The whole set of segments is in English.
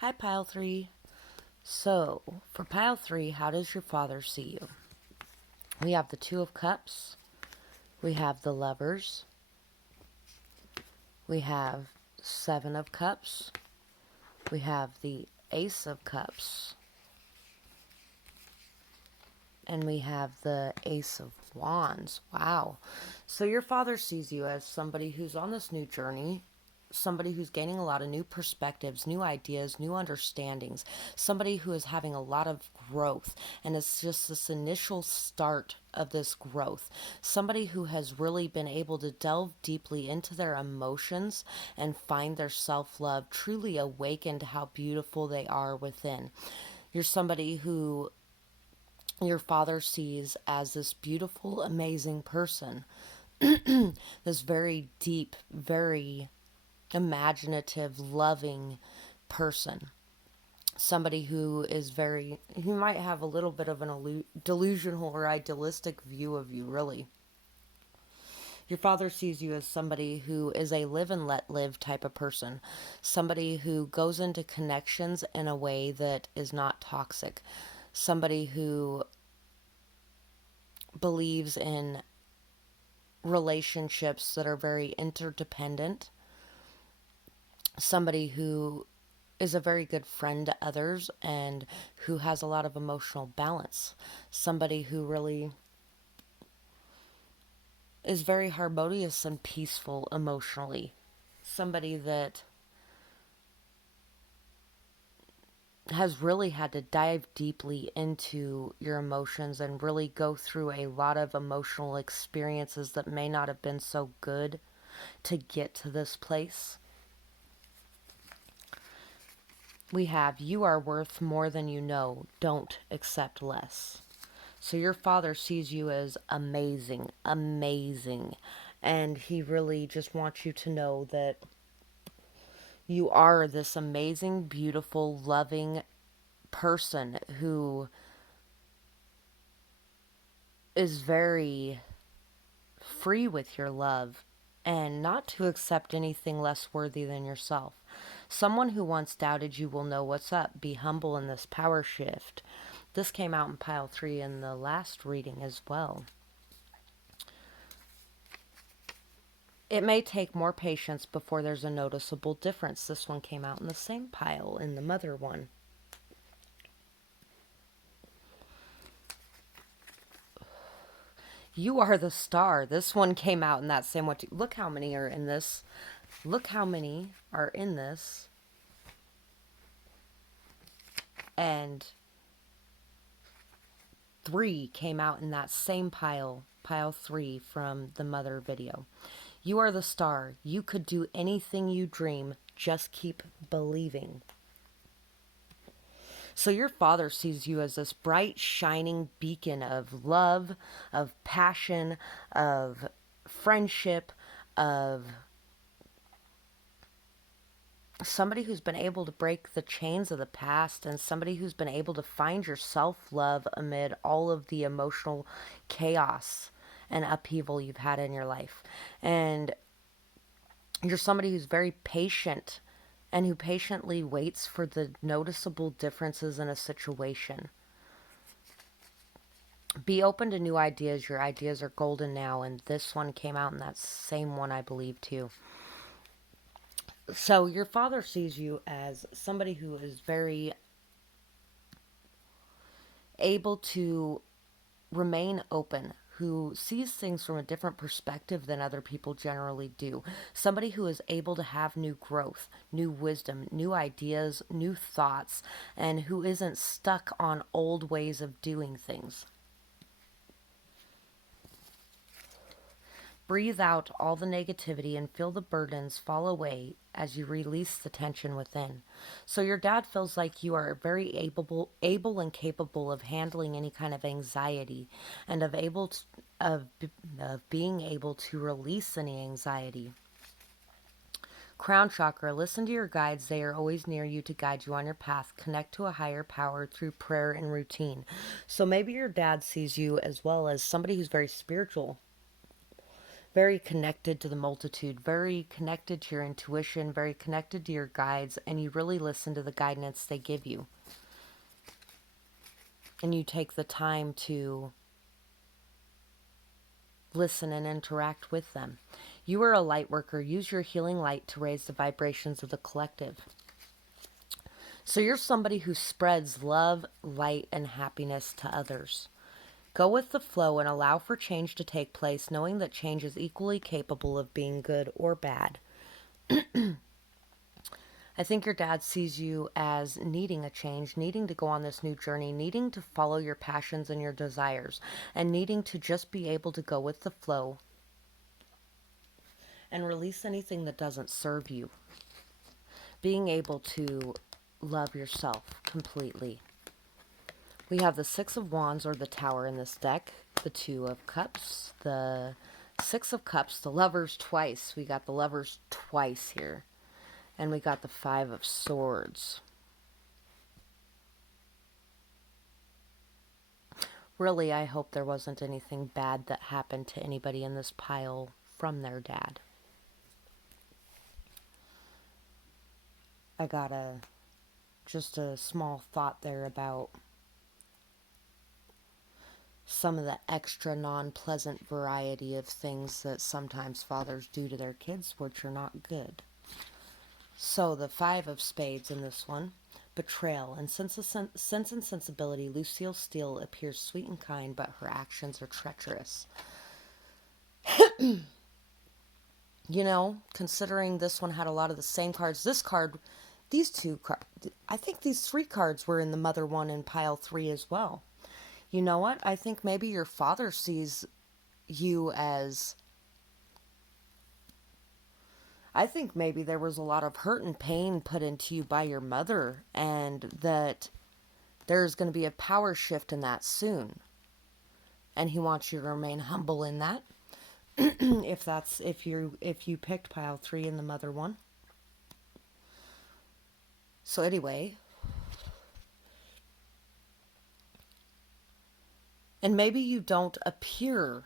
Hi, Pile 3. So, for Pile 3, how does your father see you? We have the Two of Cups. We have the Lovers. We have Seven of Cups. We have the Ace of Cups. And we have the Ace of Wands. Wow. So your father sees you as somebody who's on this new journey, somebody who's gaining a lot of new perspectives, new ideas, new understandings, somebody who is having a lot of growth. And it's just this initial start of this growth. Somebody who has really been able to delve deeply into their emotions and find their self love, truly awaken to how beautiful they are within. You're somebody who your father sees as this beautiful, amazing person, this very deep, very imaginative, loving person. Somebody who is very, who might have a little bit of an delusional or idealistic view of you, really. Your father sees you as somebody who is a live and let live type of person. Somebody who goes into connections in a way that is not toxic. Somebody who believes in relationships that are very interdependent. Somebody who is a very good friend to others and who has a lot of emotional balance. Somebody who really is very harmonious and peaceful emotionally. Somebody that has really had to dive deeply into your emotions and really go through a lot of emotional experiences that may not have been so good to get to this place. We have, you are worth more than you know. Don't accept less. So your father sees you as amazing, amazing. And he really just wants you to know that you are this amazing, beautiful, loving person who is very free with your love and not to accept anything less worthy than yourself. Someone who once doubted you will know what's up. Be humble in this power shift. This came out in pile 3 in the last reading as well. It may take more patience before there's a noticeable difference. This one came out in the same pile in the mother one. You are the star. This one came out in that same one. Look how many are in this. Look how many are in this. And 3 came out in that same pile. Pile 3 from the mother video. You are the star. You could do anything you dream. Just keep believing. So your father sees you as this bright, shining beacon of love, of passion, of friendship, of somebody who's been able to break the chains of the past and somebody who's been able to find your self-love amid all of the emotional chaos and upheaval you've had in your life. And you're somebody who's very patient and who patiently waits for the noticeable differences in a situation. Be open to new ideas. Your ideas are golden now. And this one came out in that same one, I believe, too. So your father sees you as somebody who is very able to remain open, who sees things from a different perspective than other people generally do. Somebody who is able to have new growth, new wisdom, new ideas, new thoughts, and who isn't stuck on old ways of doing things. Breathe out all the negativity and feel the burdens fall away as you release the tension within. So your dad feels like you are very able and capable of handling any kind of anxiety and of, of being able to release any anxiety. Crown chakra, listen to your guides. They are always near you to guide you on your path. Connect to a higher power through prayer and routine. So maybe your dad sees you as well as somebody who's very spiritual, very connected to the multitude, very connected to your intuition, very connected to your guides, and you really listen to the guidance they give you. And you take the time to listen and interact with them. You are a light worker. Use your healing light to raise the vibrations of the collective. So you're somebody who spreads love, light, and happiness to others. Go with the flow and allow for change to take place, knowing that change is equally capable of being good or bad. I think your dad sees you as needing a change, needing to go on this new journey, needing to follow your passions and your desires, and needing to just be able to go with the flow and release anything that doesn't serve you. Being able to love yourself completely. We have the Six of Wands, or the Tower, in this deck, the Two of Cups, the Six of Cups, the Lovers twice. We got the Lovers twice here. And we got the Five of Swords. Really, I hope there wasn't anything bad that happened to anybody in this pile from their dad. I got just a small thought there about some of the extra non-pleasant variety of things that sometimes fathers do to their kids, which are not good. So the Five of Spades in this one. Betrayal. And Sense and Sensibility, Lucille Steele appears sweet and kind, but her actions are treacherous. You know, considering this one had a lot of the same cards, this card, these two cards, I think these three cards were in the Mother one in pile 3 as well. You know what? I think maybe your father sees you as... I think maybe there was a lot of hurt and pain put into you by your mother, and that there's going to be a power shift in that soon. And he wants you to remain humble in that. if you picked pile 3 in the Mother one. So anyway, and maybe you don't appear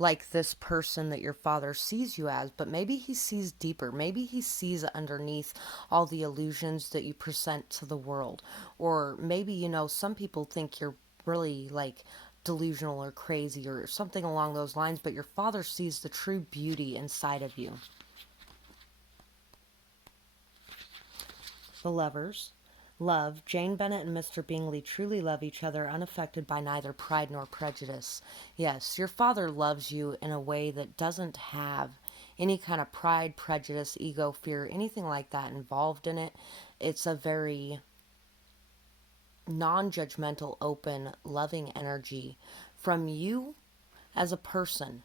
like this person that your father sees you as, but maybe he sees deeper. Maybe he sees underneath all the illusions that you present to the world. Or maybe, you know, some people think you're really like delusional or crazy or something along those lines, but your father sees the true beauty inside of you. The Lovers. Love. Jane Bennett and Mr. Bingley truly love each other, unaffected by neither pride nor prejudice. Yes, your father loves you in a way that doesn't have any kind of pride, prejudice, ego, fear, anything like that involved in it. It's a very non-judgmental, open, loving energy from you as a person.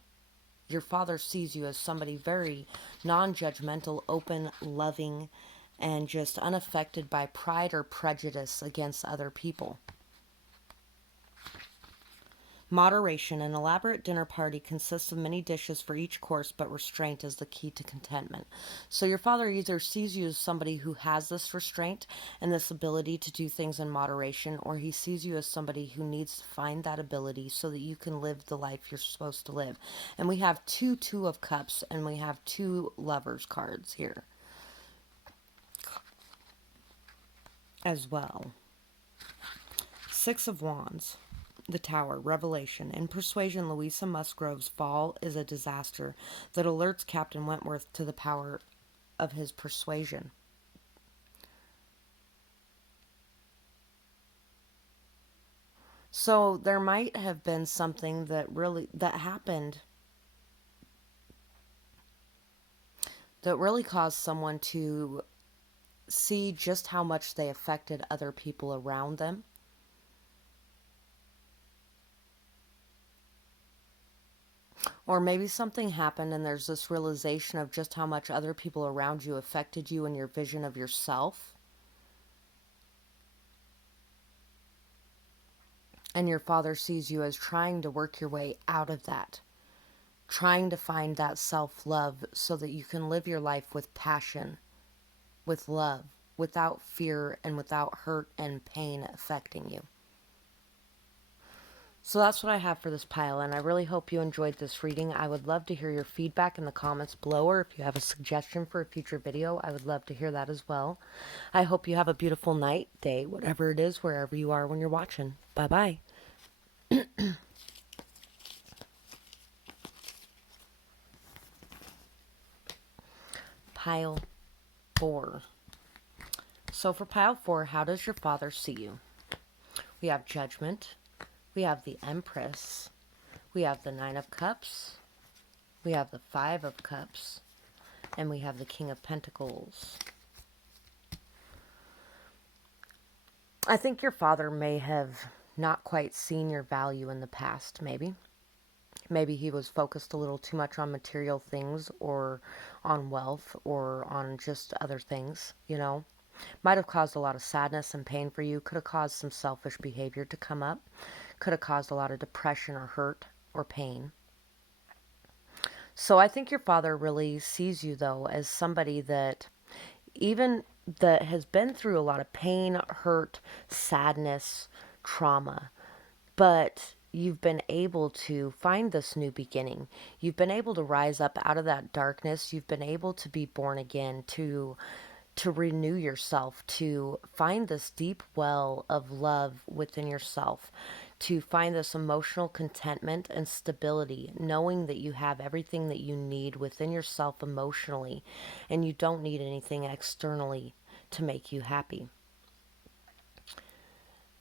Your father sees you as somebody very non-judgmental, open, loving, and just unaffected by pride or prejudice against other people. Moderation. An elaborate dinner party consists of many dishes for each course, but restraint is the key to contentment. So your father either sees you as somebody who has this restraint and this ability to do things in moderation, or he sees you as somebody who needs to find that ability so that you can live the life you're supposed to live. And we have Two of Cups, and we have 2 Lovers cards here as well. Six of Wands. The Tower. Revelation. In Persuasion, Louisa Musgrove's fall is a disaster that alerts Captain Wentworth to the power of his persuasion. So there might have been something that happened that really caused someone to see just how much they affected other people around them. Or maybe something happened and there's this realization of just how much other people around you affected you and your vision of yourself. And your father sees you as trying to work your way out of that. Trying to find that self-love so that you can live your life with passion, with love, without fear and without hurt and pain affecting you. So that's what I have for this pile, and I really hope you enjoyed this reading. I would love to hear your feedback in the comments below, or if you have a suggestion for a future video, I would love to hear that as well. I hope you have a beautiful night, day, whatever it is, wherever you are when you're watching. Bye-bye. Pile 4. So for pile 4, how does your father see you? We have Judgment. We have the Empress. We have the Nine of Cups. We have the Five of Cups. And we have the King of Pentacles. I think your father may have not quite seen your value in the past, maybe. Maybe he was focused a little too much on material things or on wealth or on just other things, you know. Might have caused a lot of sadness and pain for you. Could have caused some selfish behavior to come up. Could have caused a lot of depression or hurt or pain. So I think your father really sees you, though, as somebody that even that has been through a lot of pain, hurt, sadness, trauma, but you've been able to find this new beginning. You've been able to rise up out of that darkness. You've been able to be born again, to renew yourself, to find this deep well of love within yourself, to find this emotional contentment and stability, knowing that you have everything that you need within yourself emotionally, and you don't need anything externally to make you happy.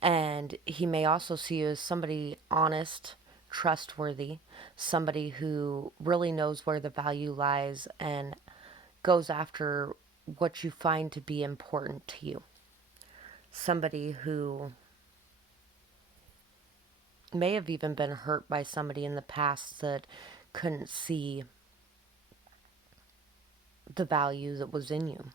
And he may also see you as somebody honest, trustworthy, somebody who really knows where the value lies and goes after what you find to be important to you. Somebody who may have even been hurt by somebody in the past that couldn't see the value that was in you.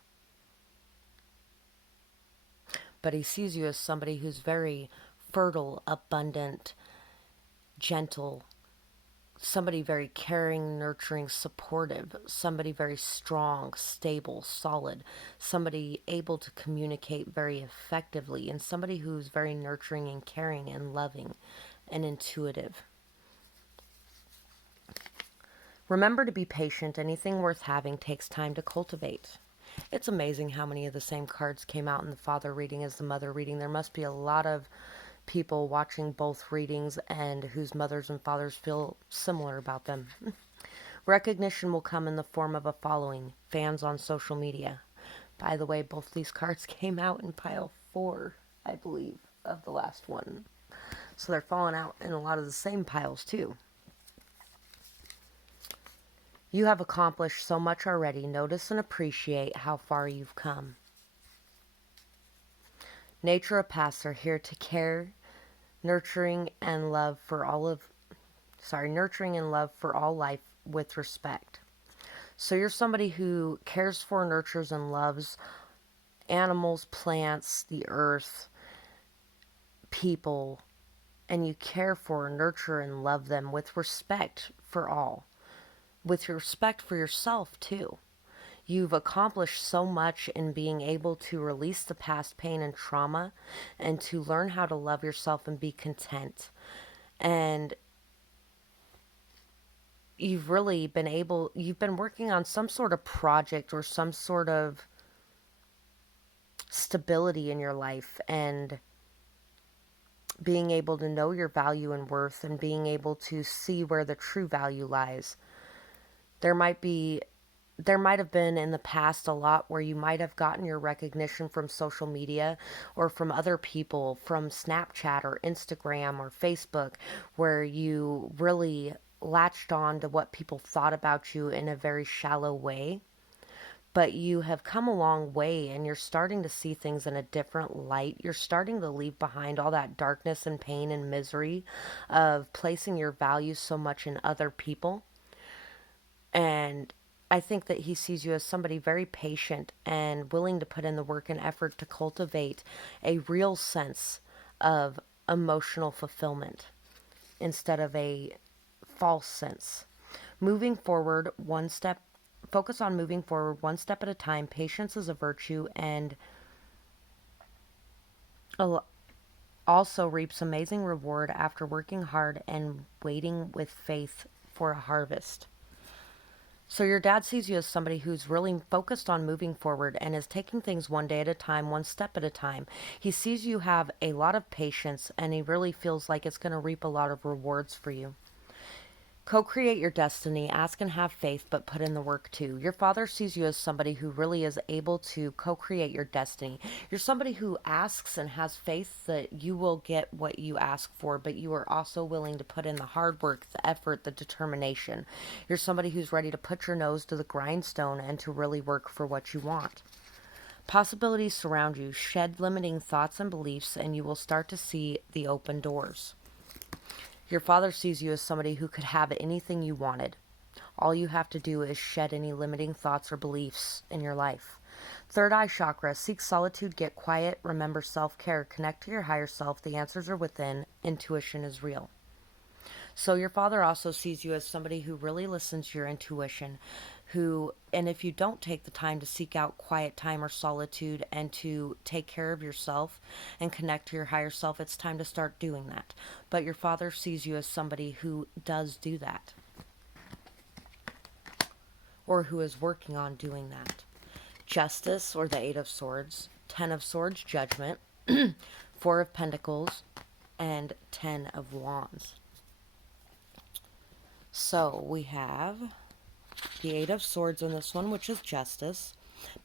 But he sees you as somebody who's very fertile, abundant, gentle, somebody very caring, nurturing, supportive, somebody very strong, stable, solid, somebody able to communicate very effectively, and somebody who's very nurturing and caring and loving and intuitive. Remember to be patient. Anything worth having takes time to cultivate. It's amazing how many of the same cards came out in the father reading as the mother reading. There must be a lot of people watching both readings and whose mothers and fathers feel similar about them. Recognition will come in the form of a following, fans on social media. By the way, both these cards came out in pile 4, I believe, of the last one. So they're falling out in a lot of the same piles too. You have accomplished so much already. Notice and appreciate how far you've come. Nature paths are here to care, nurturing and love for nurturing and love for all life with respect. So you're somebody who cares for, nurtures, and loves animals, plants, the earth, people, and you care for, nurture, and love them with respect for all. With respect for yourself, too. You've accomplished so much in being able to release the past pain and trauma and to learn how to love yourself and be content. And you've been working on some sort of project or some sort of stability in your life and being able to know your value and worth and being able to see where the true value lies. There might have been in the past a lot where you might have gotten your recognition from social media or from other people, from Snapchat or Instagram or Facebook, where you really latched on to what people thought about you in a very shallow way. But you have come a long way and you're starting to see things in a different light. You're starting to leave behind all that darkness and pain and misery of placing your value so much in other people. And I think that he sees you as somebody very patient and willing to put in the work and effort to cultivate a real sense of emotional fulfillment instead of a false sense. Moving forward one step, focus on moving forward one step at a time. Patience is a virtue, and also reaps amazing reward after working hard and waiting with faith for a harvest. So your dad sees you as somebody who's really focused on moving forward and is taking things one day at a time, one step at a time. He sees you have a lot of patience and he really feels like it's going to reap a lot of rewards for you. Co-create your destiny, ask and have faith, but put in the work too. Your father sees you as somebody who really is able to co-create your destiny. You're somebody who asks and has faith that you will get what you ask for, but you are also willing to put in the hard work, the effort, the determination. You're somebody who's ready to put your nose to the grindstone and to really work for what you want. Possibilities surround you. Shed limiting thoughts and beliefs, and you will start to see the open doors. Your father sees you as somebody who could have anything you wanted. All you have to do is shed any limiting thoughts or beliefs in your life. Third eye chakra. Seek solitude, get quiet, remember self-care, connect to your higher self. The answers are within. Intuition is real. So your father also sees you as somebody who really listens to your intuition, and if you don't take the time to seek out quiet time or solitude and to take care of yourself and connect to your higher self, it's time to start doing that. But your father sees you as somebody who does do that, or who is working on doing that. Justice, or the Eight of Swords, Ten of Swords, Judgment, Four of Pentacles, and Ten of Wands. So we have the Eight of Swords in this one, which is justice.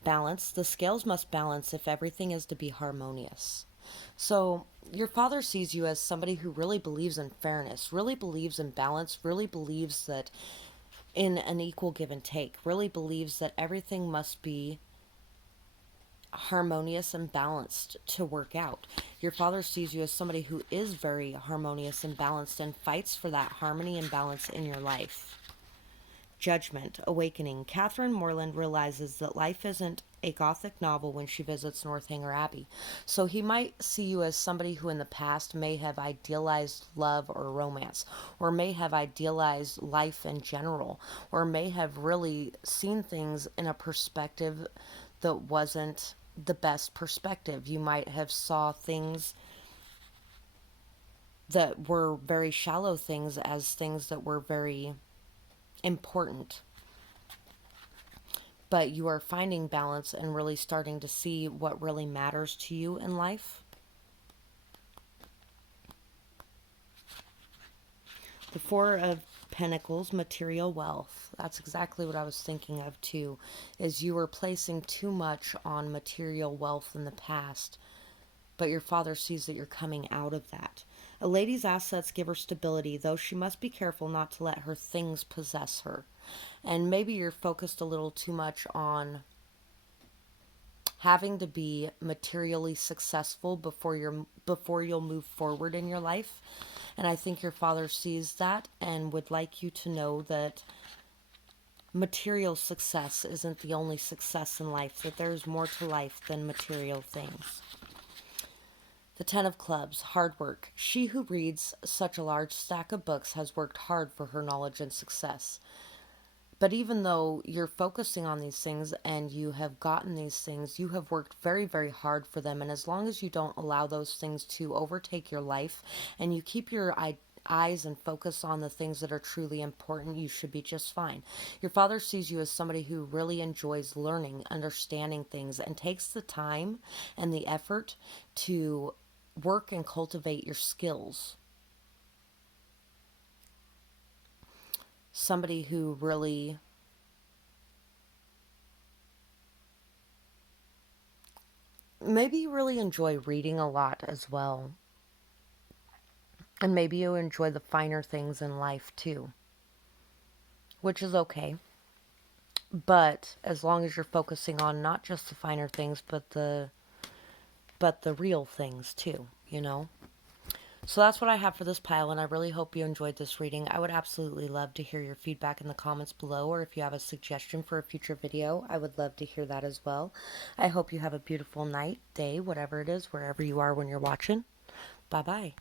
Balance. The scales must balance if everything is to be harmonious. So your father sees you as somebody who really believes in fairness, really believes in balance, really believes that in an equal give and take, really believes that everything must be harmonious and balanced to work out. Your father sees you as somebody who is very harmonious and balanced and fights for that harmony and balance in your life. Judgment, awakening. Catherine Morland realizes that life isn't a gothic novel when she visits Northanger Abbey. So he might see you as somebody who in the past may have idealized love or romance, or may have idealized life in general, or may have really seen things in a perspective that wasn't the best perspective. You might have saw things that were very shallow things as things that were very important. But you are finding balance and really starting to see what really matters to you in life. The Four of Pentacles, material wealth. That's exactly what I was thinking of too, is you were placing too much on material wealth in the past, but your father sees that you're coming out of that. A lady's assets give her stability, though she must be careful not to let her things possess her. And maybe you're focused a little too much on having to be materially successful before you'll move forward in your life. And I think your father sees that and would like you to know that material success isn't the only success in life, that there's more to life than material things. The Ten of Clubs, hard work. She who reads such a large stack of books has worked hard for her knowledge and success. But even though you're focusing on these things and you have gotten these things, you have worked very, very hard for them. And as long as you don't allow those things to overtake your life and you keep your eyes and focus on the things that are truly important, you should be just fine. Your father sees you as somebody who really enjoys learning, understanding things, and takes the time and the effort to work and cultivate your skills. Somebody who really maybe you really enjoy reading a lot as well. And maybe you enjoy the finer things in life too, which is okay. But as long as you're focusing on not just the finer things, but the real things too, you know? So that's what I have for this pile, and I really hope you enjoyed this reading. I would absolutely love to hear your feedback in the comments below, or if you have a suggestion for a future video, I would love to hear that as well. I hope you have a beautiful night, day, whatever it is, wherever you are when you're watching. Bye-bye.